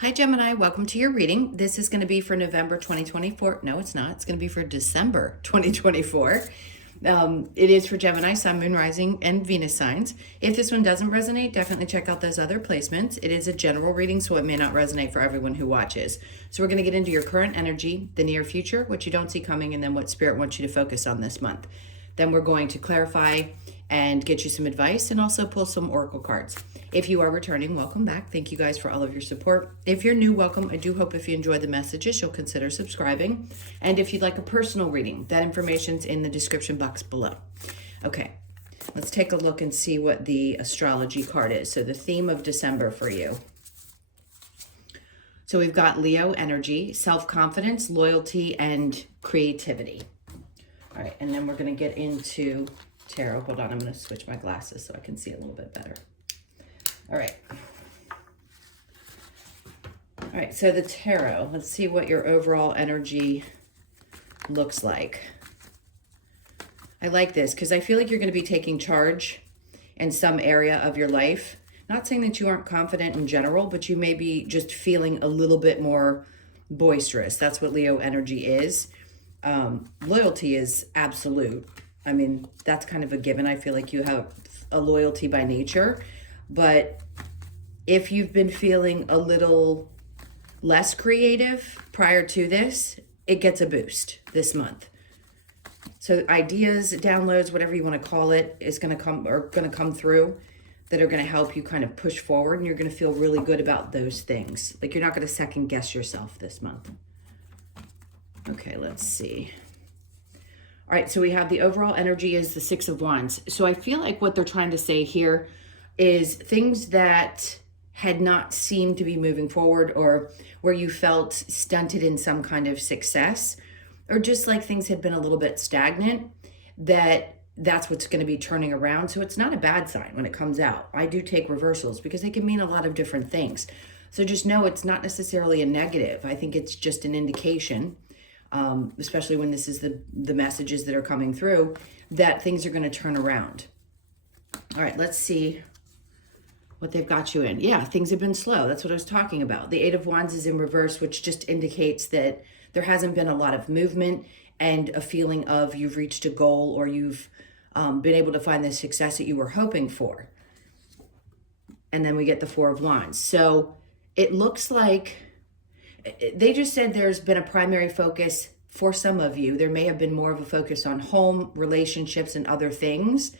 Hi Gemini, welcome to your reading. This is going to be for November 2024. No, it's not. It's going to be for December 2024. It is for Gemini, Sun, Moon, Rising, and Venus signs. If this one doesn't resonate, definitely check out those other placements. It is a general reading, so it may not resonate for everyone who watches. So we're going to get into your current energy, the near future, what you don't see coming, and then what Spirit wants you to focus on this month. Then we're going to clarify and get you some advice and also pull some oracle cards. If you are returning, welcome back. Thank you guys for all of your support. If you're new, welcome. I do hope if you enjoy the messages, you'll consider subscribing. And if you'd like a personal reading, that information's in the description box below. Okay, let's take a look and see what the astrology card is. So the theme of December for you. So we've got Leo energy, self-confidence, loyalty, and creativity. All right, and then we're going to get into tarot. Hold on, I'm going to switch my glasses so I can see a little bit better. All right. All right, so the tarot, let's see what your overall energy looks like. I like this because I feel like you're going to be taking charge in some area of your life. Not saying that you aren't confident in general, but you may be just feeling a little bit more boisterous. That's what Leo energy is. Loyalty is absolute. I mean, that's kind of a given. I feel like you have a loyalty by nature. But if you've been feeling a little less creative prior to this, it gets a boost this month. So ideas, downloads, whatever you want to call it, is going to come through that are going to help you kind of push forward, and you're going to feel really good about those things. Like you're not going to second guess yourself this month. Okay, let's see. All right, so we have the overall energy is the Six of Wands. So I feel like what they're trying to say here is things that had not seemed to be moving forward, or where you felt stunted in some kind of success, or just like things had been a little bit stagnant, that's what's going to be turning around. So it's not a bad sign when it comes out. I do take reversals because they can mean a lot of different things. So just know it's not necessarily a negative. I think it's just an indication, especially when this is the messages that are coming through, that things are going to turn around. All right, let's see what they've got you in. Yeah, things have been slow. That's what I was talking about. The Eight of Wands is in reverse, which just indicates that there hasn't been a lot of movement and a feeling of you've reached a goal, or you've been able to find the success that you were hoping for. And then we get the Four of Wands. So it looks like they just said there's been a primary focus for some of you. There may have been more of a focus on home, relationships, and other things.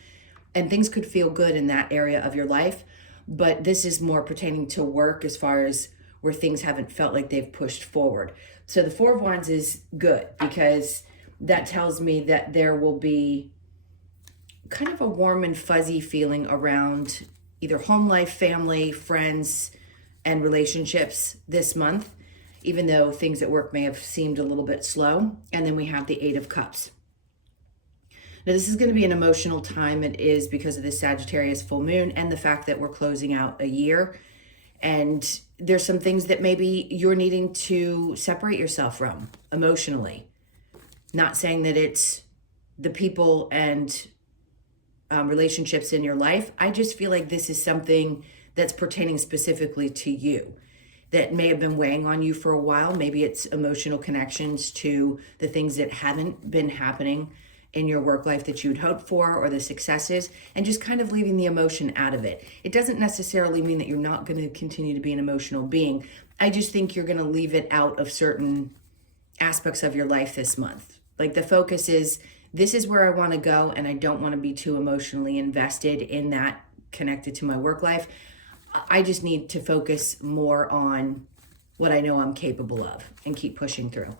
And things could feel good in that area of your life. But this is more pertaining to work, as far as where things haven't felt like they've pushed forward. So the Four of Wands is good because that tells me that there will be kind of a warm and fuzzy feeling around either home life, family, friends, and relationships this month, even though things at work may have seemed a little bit slow. And then we have the Eight of Cups. Now, this is going to be an emotional time. It is because of the Sagittarius full moon and the fact that we're closing out a year. And there's some things that maybe you're needing to separate yourself from emotionally. Not saying that it's the people and relationships in your life. I just feel like this is something that's pertaining specifically to you, that may have been weighing on you for a while. Maybe it's emotional connections to the things that haven't been happening in your work life that you'd hoped for, or the successes, and just kind of leaving the emotion out of it. It doesn't necessarily mean that you're not going to continue to be an emotional being. I just think you're going to leave it out of certain aspects of your life this month. Like the focus is, this is where I want to go, and I don't want to be too emotionally invested in that connected to my work life. I just need to focus more on what I know I'm capable of and keep pushing through.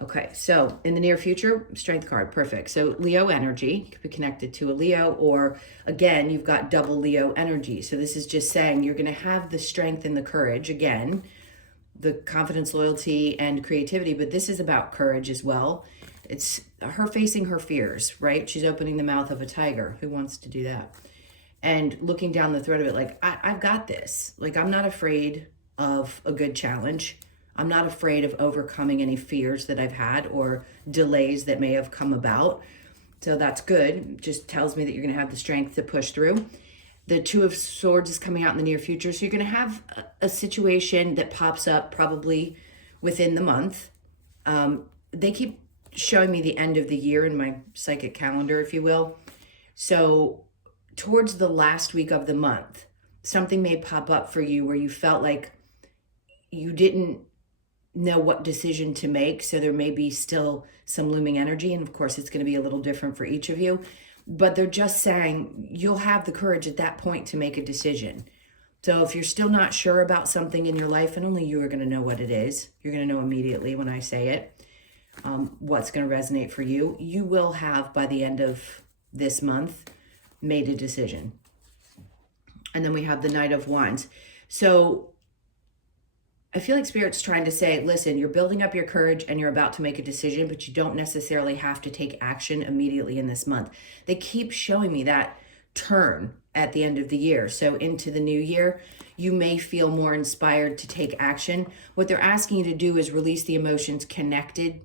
Okay, so in the near future, Strength card, perfect. So Leo energy could be connected to a Leo, or again, you've got double Leo energy. So this is just saying you're going to have the strength and the courage, again, the confidence, loyalty, and creativity, but this is about courage as well. It's her facing her fears, right? She's opening the mouth of a tiger. Who wants to do that? And looking down the thread of it, like, I've got this. Like, I'm not afraid of a good challenge. I'm not afraid of overcoming any fears that I've had or delays that may have come about. So that's good. It just tells me that you're going to have the strength to push through. The Two of Swords is coming out in the near future. So you're going to have a situation that pops up probably within the month. They keep showing me the end of the year in my psychic calendar, if you will. So towards the last week of the month, something may pop up for you where you felt like you didn't know what decision to make. So there may be still some looming energy. And of course, it's going to be a little different for each of you. But they're just saying you'll have the courage at that point to make a decision. So if you're still not sure about something in your life, and only you are going to know what it is, you're going to know immediately when I say it, what's going to resonate for you, you will have by the end of this month made a decision. And then we have the Knight of Wands. So I feel like Spirit's trying to say, listen, you're building up your courage and you're about to make a decision, but you don't necessarily have to take action immediately in this month. They keep showing me that turn at the end of the year. So into the new year, you may feel more inspired to take action. What they're asking you to do is release the emotions connected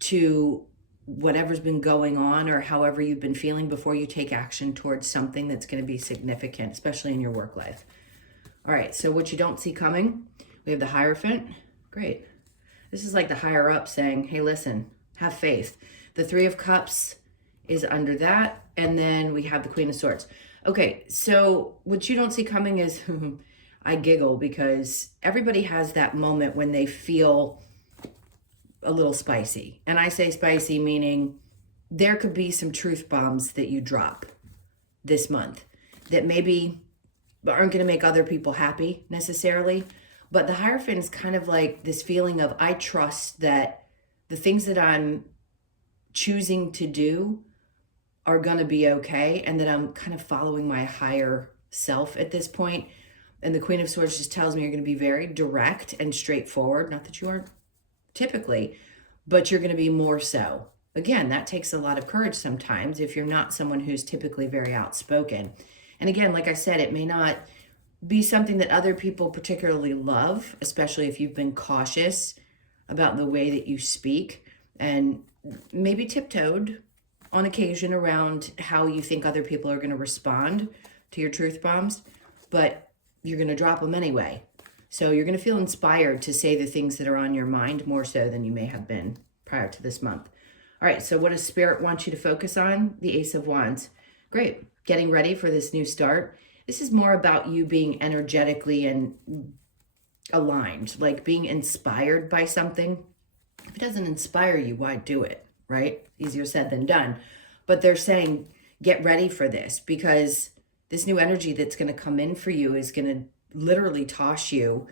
to whatever's been going on or however you've been feeling before you take action towards something that's going to be significant, especially in your work life. All right, so what you don't see coming, we have the Hierophant. Great. This is like the higher up saying, hey, listen, have faith. The Three of Cups is under that. And then we have the Queen of Swords. Okay, so what you don't see coming is, I giggle because everybody has that moment when they feel a little spicy. And I say spicy meaning there could be some truth bombs that you drop this month that maybe aren't going to make other people happy necessarily. But the Hierophant is kind of like this feeling of, I trust that the things that I'm choosing to do are going to be okay, and that I'm kind of following my higher self at this point. And the Queen of Swords just tells me you're going to be very direct and straightforward. Not that you aren't typically, but you're going to be more so. Again, that takes a lot of courage sometimes if you're not someone who's typically very outspoken. And again, like I said, it may not be something that other people particularly love, especially if you've been cautious about the way that you speak and maybe tiptoed on occasion around how you think other people are going to respond to your truth bombs, but you're going to drop them anyway. So you're going to feel inspired to say the things that are on your mind more so than you may have been prior to this month. All right, so what does Spirit want you to focus on? The Ace of Wands. Great. Getting ready for this new start. This is more about you being energetically and aligned, like being inspired by something. If it doesn't inspire you, why do it, right? Easier said than done. But they're saying, get ready for this, because this new energy that's going to come in for you is going to literally toss you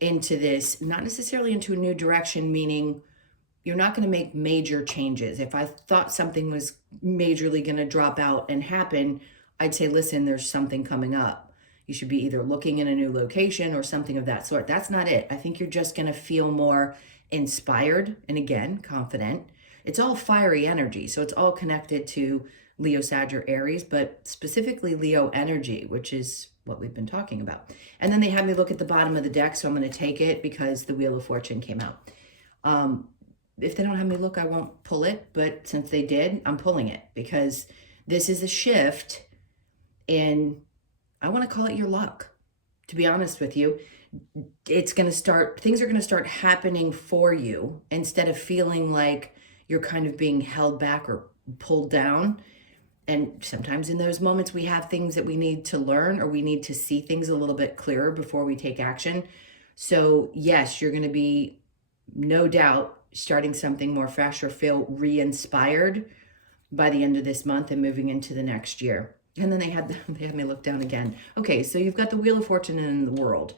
into this, not necessarily into a new direction, meaning you're not going to make major changes. If I thought something was majorly going to drop out and happen, I'd say, listen, there's something coming up. You should be either looking in a new location or something of that sort. That's not it. I think you're just going to feel more inspired and, again, confident. It's all fiery energy, so it's all connected to Leo, Sag, or Aries, but specifically Leo energy, which is what we've been talking about. And then they had me look at the bottom of the deck, so I'm going to take it because the Wheel of Fortune came out. If they don't have me look, I won't pull it, but since they did, I'm pulling it because this is a shift in, I want to call it your luck, to be honest with you. It's going to start, things are going to start happening for you instead of feeling like you're kind of being held back or pulled down. And sometimes in those moments, we have things that we need to learn, or we need to see things a little bit clearer before we take action. So yes, you're going to be, no doubt, starting something more fresh or feel re-inspired by the end of this month and moving into the next year. And then they had me look down again. Okay, so you've got the Wheel of Fortune in the world.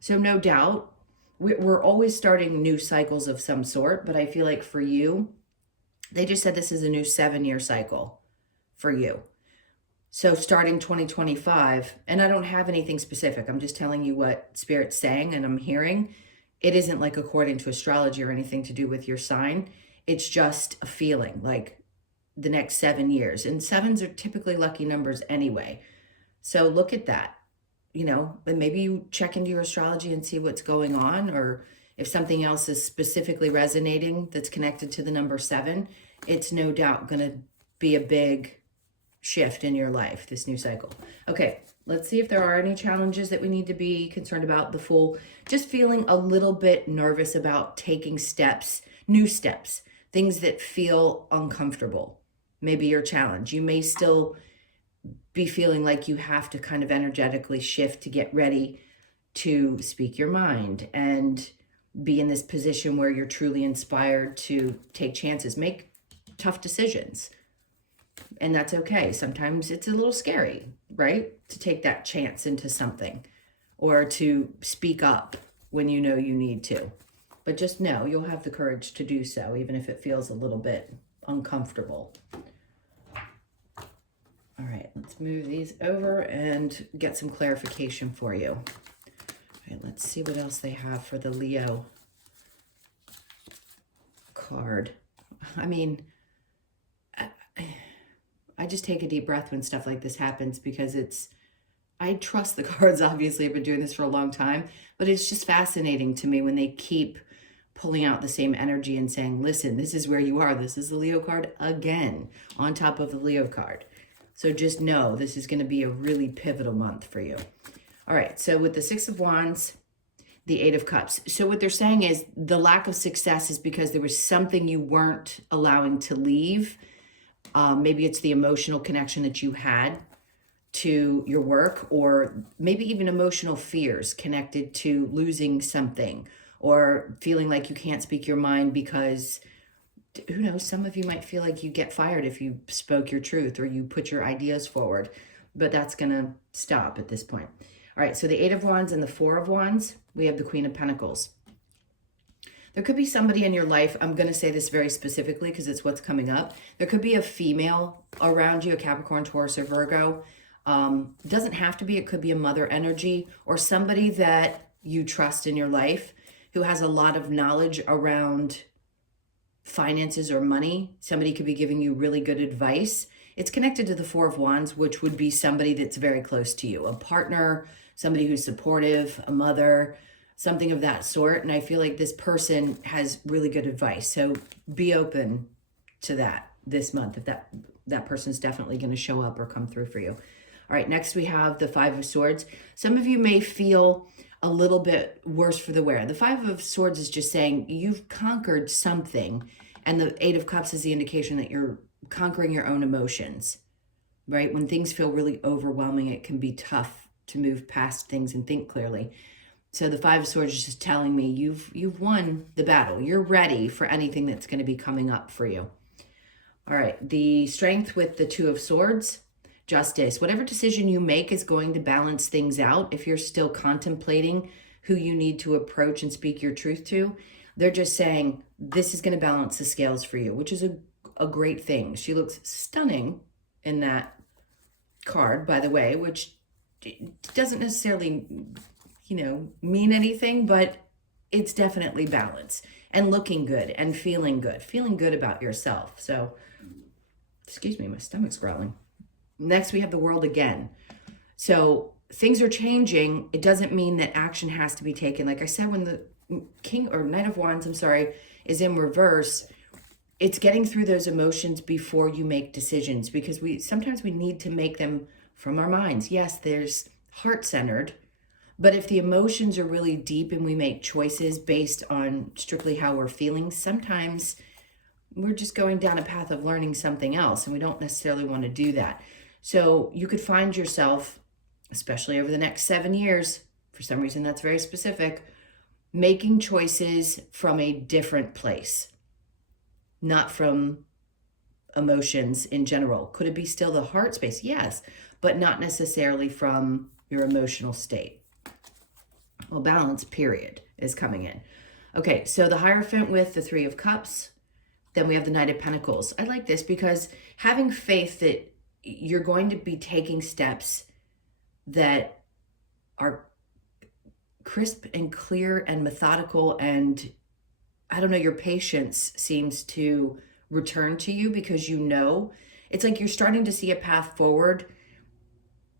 So no doubt, we're always starting new cycles of some sort, but I feel like for you, they just said this is a new 7-year cycle for you. So starting 2025, and I don't have anything specific. I'm just telling you what Spirit's saying and I'm hearing. It isn't like according to astrology or anything to do with your sign. It's just a feeling like the next 7 years. And 7s are typically lucky numbers anyway. So look at that, and maybe you check into your astrology and see what's going on, or if something else is specifically resonating that's connected to the number 7, it's no doubt going to be a big shift in your life, this new cycle. Okay, Let's see if there are any challenges that we need to be concerned about. The Fool, just feeling a little bit nervous about taking steps, new steps, things that feel uncomfortable. Maybe your challenge. You may still be feeling like you have to kind of energetically shift to get ready to speak your mind and be in this position where you're truly inspired to take chances, make tough decisions. And that's okay. Sometimes it's a little scary, right? To take that chance into something or to speak up when you know you need to. But just know you'll have the courage to do so, even if it feels a little bit uncomfortable. All right, let's move these over and get some clarification for you. All right, let's see what else they have for the Leo card. I mean, I just take a deep breath when stuff like this happens because I trust the cards. Obviously, I've been doing this for a long time, but it's just fascinating to me when they keep pulling out the same energy and saying, listen, this is where you are. This is the Leo card again on top of the Leo card. So just know this is going to be a really pivotal month for you. All right, so with the Six of Wands, the Eight of Cups. So what they're saying is the lack of success is because there was something you weren't allowing to leave. Maybe it's the emotional connection that you had to your work, or maybe even emotional fears connected to losing something or feeling like you can't speak your mind because, who knows, some of you might feel like you get fired if you spoke your truth or you put your ideas forward, but that's going to stop at this point. All right, so the Eight of Wands and the Four of Wands, we have the Queen of Pentacles. There could be somebody in your life, I'm going to say this very specifically because it's what's coming up. There could be a female around you, a Capricorn, Taurus, or Virgo. It doesn't have to be, it could be a mother energy or somebody that you trust in your life who has a lot of knowledge around finances or money. Somebody could be giving you really good advice. It's connected to the Four of Wands, which would be somebody that's very close to you, a partner, somebody who's supportive, a mother, something of that sort. And I feel like this person has really good advice. So be open to that this month if that person's definitely going to show up or come through for you. All right, next we have the Five of Swords. Some of you may feel a little bit worse for the wear. The Five of Swords is just saying you've conquered something, and the Eight of Cups is the indication that you're conquering your own emotions, right? When things feel really overwhelming, it can be tough to move past things and think clearly. So the Five of Swords is just telling me you've won the battle. You're ready for anything that's going to be coming up for you. All right, the Strength with the Two of Swords. Justice. Whatever decision you make is going to balance things out. If you're still contemplating who you need to approach and speak your truth to, they're just saying this is going to balance the scales for you, which is a great thing. She looks stunning in that card, by the way, which doesn't necessarily, mean anything, but it's definitely balance and looking good and feeling good about yourself. So, excuse me, my stomach's growling. Next, we have the World again. So things are changing. It doesn't mean that action has to be taken. Like I said, when the Knight of Wands, is in reverse, it's getting through those emotions before you make decisions, because sometimes we need to make them from our minds. Yes, there's heart-centered, but if the emotions are really deep and we make choices based on strictly how we're feeling, sometimes we're just going down a path of learning something else, and we don't necessarily want to do that. So you could find yourself, especially over the next 7 years, for some reason that's very specific, making choices from a different place, not from emotions in general. Could it be still the heart space? Yes, but not necessarily from your emotional state. Well, balance, period, is coming in. Okay, so the Hierophant with the Three of Cups. Then we have the Knight of Pentacles. I like this because having faith that you're going to be taking steps that are crisp and clear and methodical, and your patience seems to return to you because it's like you're starting to see a path forward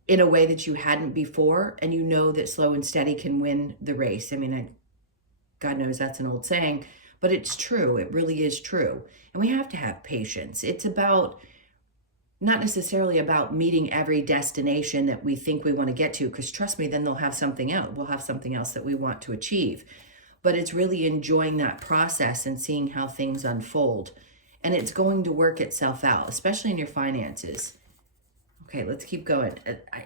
in a way that you hadn't before, and that slow and steady can win the race. God knows that's an old saying, but it's true. It really is true. And we have to have patience. It's about not necessarily about meeting every destination that we think we want to get to, because trust me, then they'll have something else. We'll have something else that we want to achieve. But it's really enjoying that process and seeing how things unfold. And it's going to work itself out, especially in your finances. Okay, let's keep going.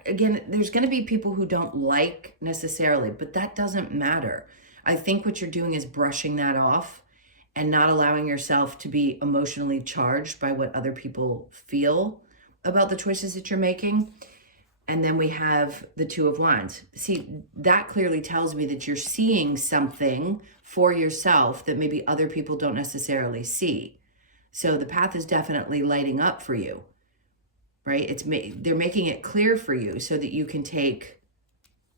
Again, there's going to be people who don't like necessarily, but that doesn't matter. I think what you're doing is brushing that off and not allowing yourself to be emotionally charged by what other people feel about the choices that you're making. And then we have the Two of Wands. See, that clearly tells me that you're seeing something for yourself that maybe other people don't necessarily see. So the path is definitely lighting up for you, right? They're making it clear for you so that you can take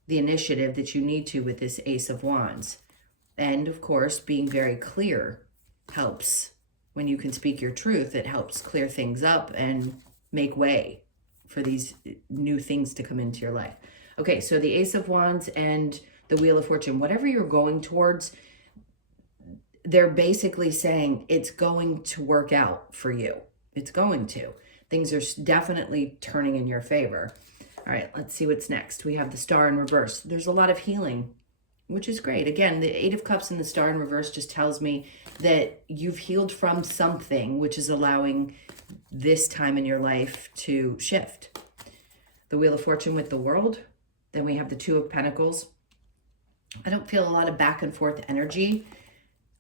the initiative that you need to with this Ace of Wands. And of course, being very clear helps. When you can speak your truth, it helps clear things up and make way for these new things to come into your life. Okay, so the Ace of Wands and the Wheel of Fortune, whatever you're going towards, they're basically saying it's going to work out for you. It's going to. Things are definitely turning in your favor. All right, let's see what's next. We have the Star in reverse. There's a lot of healing, which is great. Again, the Eight of Cups and the Star in reverse just tells me that you've healed from something, which is allowing this time in your life to shift. The Wheel of Fortune with the World. Then we have the Two of Pentacles. I don't feel a lot of back and forth energy,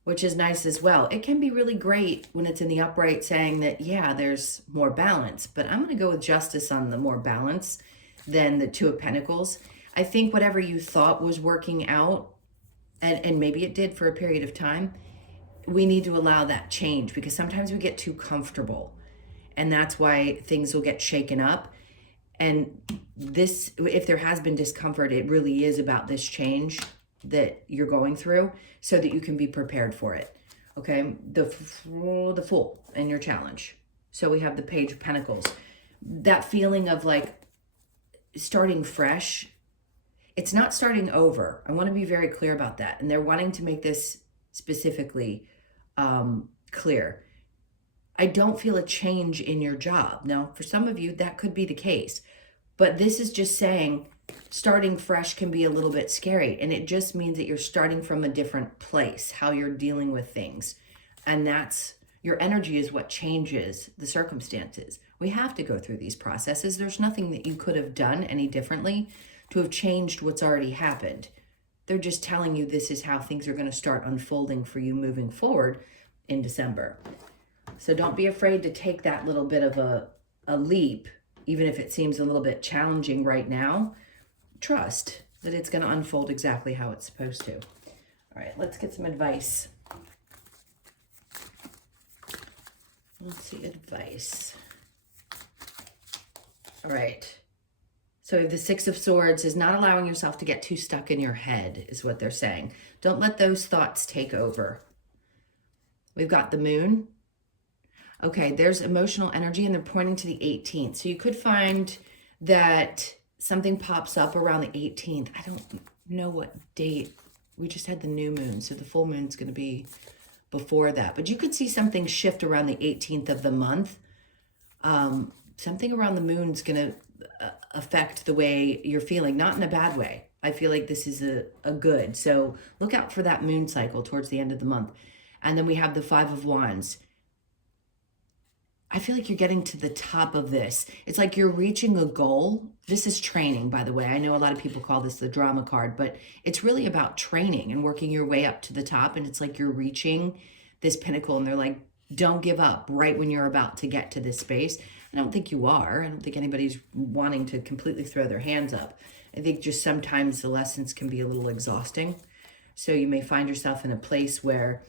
which is nice as well. It can be really great when it's in the upright saying that, yeah, there's more balance, but I'm going to go with Justice on the more balance than the Two of Pentacles. I think whatever you thought was working out, and maybe it did for a period of time, we need to allow that change, because sometimes we get too comfortable, and that's why things will get shaken up. And this, if there has been discomfort, it really is about this change that you're going through so that you can be prepared for it. Okay, the Fool in your challenge. So we have the Page of Pentacles. That feeling of like starting fresh. It's not starting over. I want to be very clear about that. And they're wanting to make this specifically clear. I don't feel a change in your job. Now, for some of you, that could be the case. But this is just saying starting fresh can be a little bit scary. And it just means that you're starting from a different place, how you're dealing with things. And that's, your energy is what changes the circumstances. We have to go through these processes. There's nothing that you could have done any differently to have changed what's already happened. They're just telling you this is how things are going to start unfolding for you moving forward in December. So don't be afraid to take that little bit of a leap, even if it seems a little bit challenging right now. Trust that it's going to unfold exactly how it's supposed to. All right, let's get some advice. Let's see, advice. All right. So the Six of Swords is not allowing yourself to get too stuck in your head, is what they're saying. Don't let those thoughts take over. We've got the Moon. Okay, there's emotional energy, and they're pointing to the 18th. So you could find that something pops up around the 18th. I don't know what date. We just had the new moon, so the full moon's going to be before that. But you could see something shift around the 18th of the month. Something around the moon's going to affect the way you're feeling, not in a bad way. I feel like this is a good. So look out for that moon cycle towards the end of the month. And then we have the Five of Wands. I feel like you're getting to the top of this. It's like you're reaching a goal. This is training, by the way. I know a lot of people call this the drama card, but it's really about training and working your way up to the top. And it's like you're reaching this pinnacle, and they're like, don't give up right when you're about to get to this space. I don't think you are. I don't think anybody's wanting to completely throw their hands up. I think just sometimes the lessons can be a little exhausting. So you may find yourself in a place where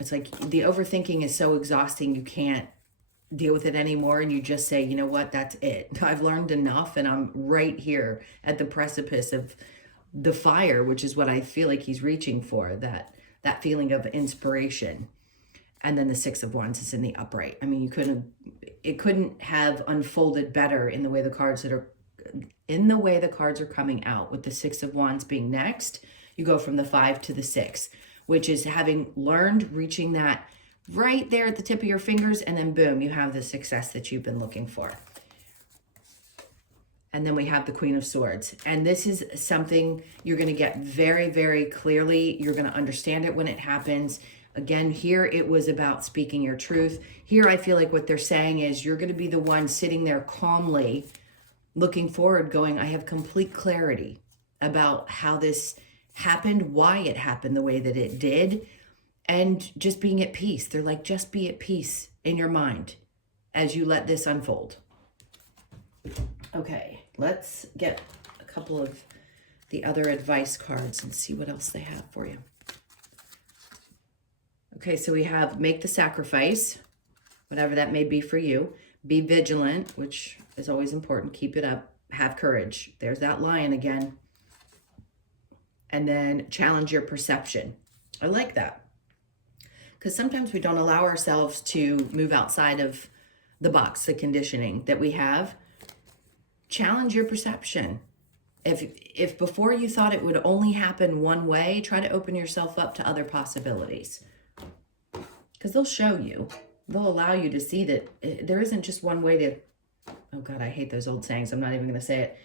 it's like the overthinking is so exhausting you can't deal with it anymore, and you just say, you know what, that's it. I've learned enough, and I'm right here at the precipice of the fire, which is what I feel like he's reaching for, that feeling of inspiration. And then the Six of Wands is in the upright. I mean, it couldn't have unfolded better in the way the cards are coming out, with the Six of Wands being next. You go from the 5 to the 6, which is having learned, reaching that right there at the tip of your fingers, and then boom, you have the success that you've been looking for. And then we have the Queen of Swords. And this is something you're going to get very, very clearly. You're going to understand it when it happens. Again, here it was about speaking your truth. Here I feel like what they're saying is you're going to be the one sitting there calmly, looking forward, going, I have complete clarity about how this happened, why it happened the way that it did, and just being at peace. They're like, just be at peace in your mind as you let this unfold. Okay, let's get a couple of the other advice cards and see what else they have for you. Okay, so we have make the sacrifice, whatever that may be for you. Be vigilant, which is always important. Keep it up. Have courage. There's that lion again. And then challenge your perception. I like that. Because sometimes we don't allow ourselves to move outside of the box, the conditioning that we have. Challenge your perception. If before you thought it would only happen one way, try to open yourself up to other possibilities. Because they'll show you. They'll allow you to see that there isn't just one way to... Oh God, I hate those old sayings. I'm not even going to say it.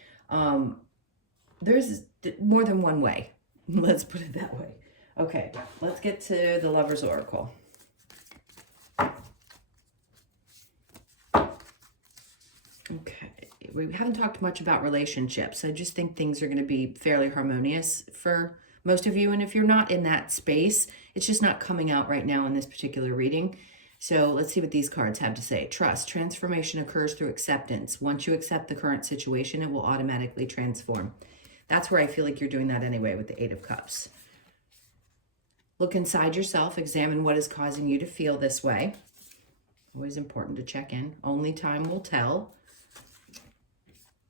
There's more than one way. Let's put it that way. Okay, let's get to the Lover's Oracle. Okay, we haven't talked much about relationships. I just think things are going to be fairly harmonious for most of you. And if you're not in that space, it's just not coming out right now in this particular reading. So let's see what these cards have to say. Trust. Transformation occurs through acceptance. Once you accept the current situation, it will automatically transform. That's where I feel like you're doing that anyway with the Eight of Cups. Look inside yourself. Examine what is causing you to feel this way. Always important to check in. Only time will tell.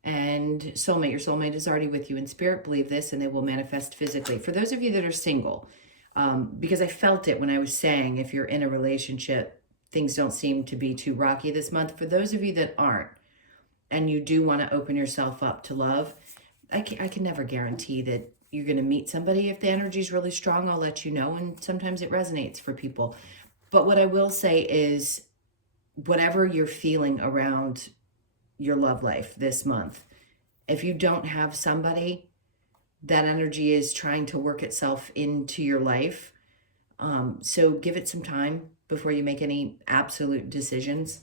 And soulmate. Your soulmate is already with you in spirit. Believe this and they will manifest physically. For those of you that are single, because I felt it when I was saying if you're in a relationship, things don't seem to be too rocky this month. For those of you that aren't, and you do want to open yourself up to love, I can never guarantee that you're going to meet somebody. If the energy is really strong, I'll let you know. And sometimes it resonates for people. But what I will say is whatever you're feeling around your love life this month, if you don't have somebody, that energy is trying to work itself into your life. So give it some time before you make any absolute decisions.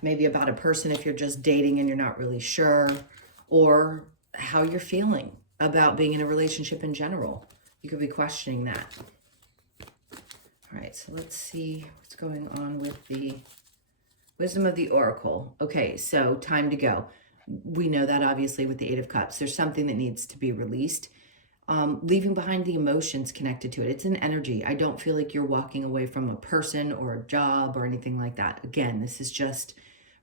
Maybe about a person if you're just dating and you're not really sure, or how you're feeling about being in a relationship in general. You could be questioning that. All right, so let's see what's going on with the Wisdom of the Oracle. Okay, so time to go. We know that obviously with the Eight of Cups. There's something that needs to be released. Leaving behind the emotions connected to it. It's an energy. I don't feel like you're walking away from a person or a job or anything like that. Again, this is just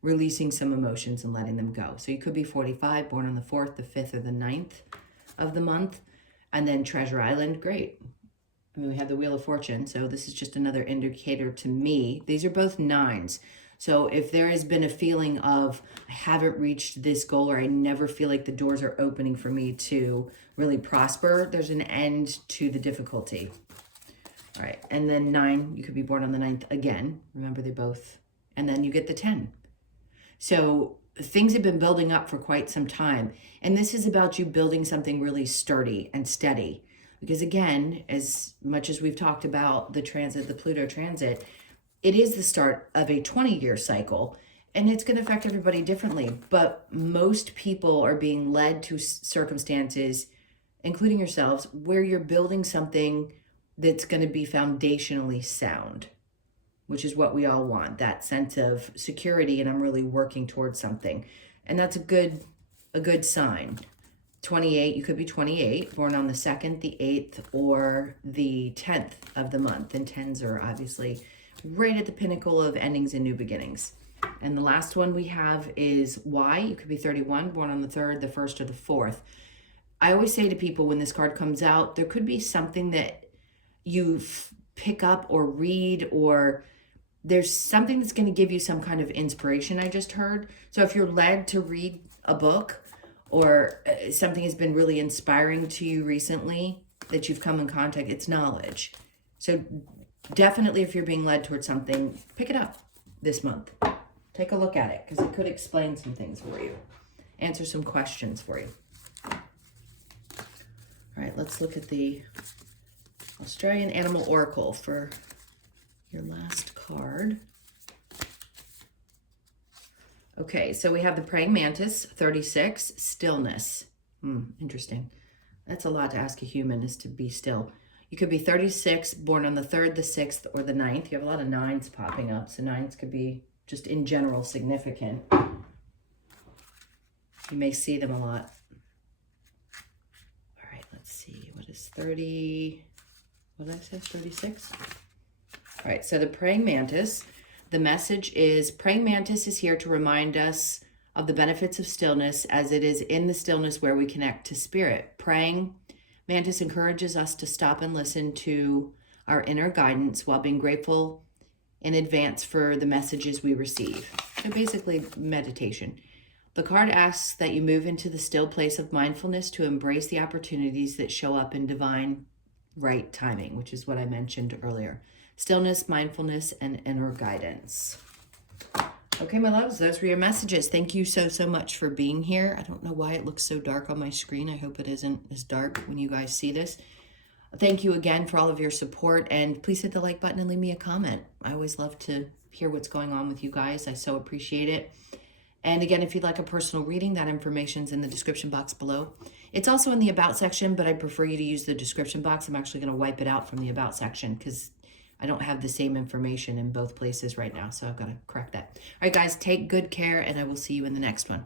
releasing some emotions and letting them go. So you could be 45, born on the 4th, the 5th, or the 9th of the month. And then Treasure Island, great. I mean, we have the Wheel of Fortune, so this is just another indicator to me. These are both 9s. So if there has been a feeling of, I haven't reached this goal, or I never feel like the doors are opening for me to really prosper, there's an end to the difficulty. All right, and then 9, you could be born on the 9th again. Remember, they both, and then you get the 10. So things have been building up for quite some time. And this is about you building something really sturdy and steady. Because again, as much as we've talked about the transit, the Pluto transit, it is the start of a 20-year cycle. And it's going to affect everybody differently. But most people are being led to circumstances, including yourselves, where you're building something that's going to be foundationally sound, which is what we all want, that sense of security, and I'm really working towards something. And that's a good sign. 28, you could be 28, born on the 2nd, the 8th, or the 10th of the month. And 10s are obviously right at the pinnacle of endings and new beginnings. And the last one we have is Y. You could be 31, born on the 3rd, the 1st, or the 4th. I always say to people when this card comes out, there could be something that you pick up or read, or there's something that's going to give you some kind of inspiration, I just heard. So if you're led to read a book, or something has been really inspiring to you recently that you've come in contact, it's knowledge. So definitely if you're being led towards something, pick it up this month. Take a look at it, because it could explain some things for you. Answer some questions for you. All right, let's look at the Australian Animal Oracle for your last card. Okay, so we have the Praying Mantis, 36, stillness. Interesting. That's a lot to ask a human, is to be still. You could be 36, born on the 3rd, the 6th, or the 9th. You have a lot of 9s popping up, so 9s could be just in general significant. You may see them a lot. All right, let's see. What is 30? What did I say? 36? All right, so the Praying Mantis. The message is, Praying Mantis is here to remind us of the benefits of stillness, as it is in the stillness where we connect to spirit. Praying Mantis encourages us to stop and listen to our inner guidance while being grateful in advance for the messages we receive. So basically, meditation. The card asks that you move into the still place of mindfulness to embrace the opportunities that show up in divine right timing, which is what I mentioned earlier. Stillness, mindfulness, and inner guidance. Okay, my loves, those were your messages. Thank you so much for being here. I don't know why it looks so dark on my screen. I hope it isn't as dark when you guys see this. Thank you again for all of your support, and please hit the like button and leave me a comment. I always love to hear what's going on with you guys. I so appreciate it. And again, if you'd like a personal reading, that information's in the description box below. It's also in the About section, but I prefer you to use the description box. I'm actually going to wipe it out from the About section because I don't have the same information in both places right now, so I've got to correct that. All right, guys, take good care, and I will see you in the next one.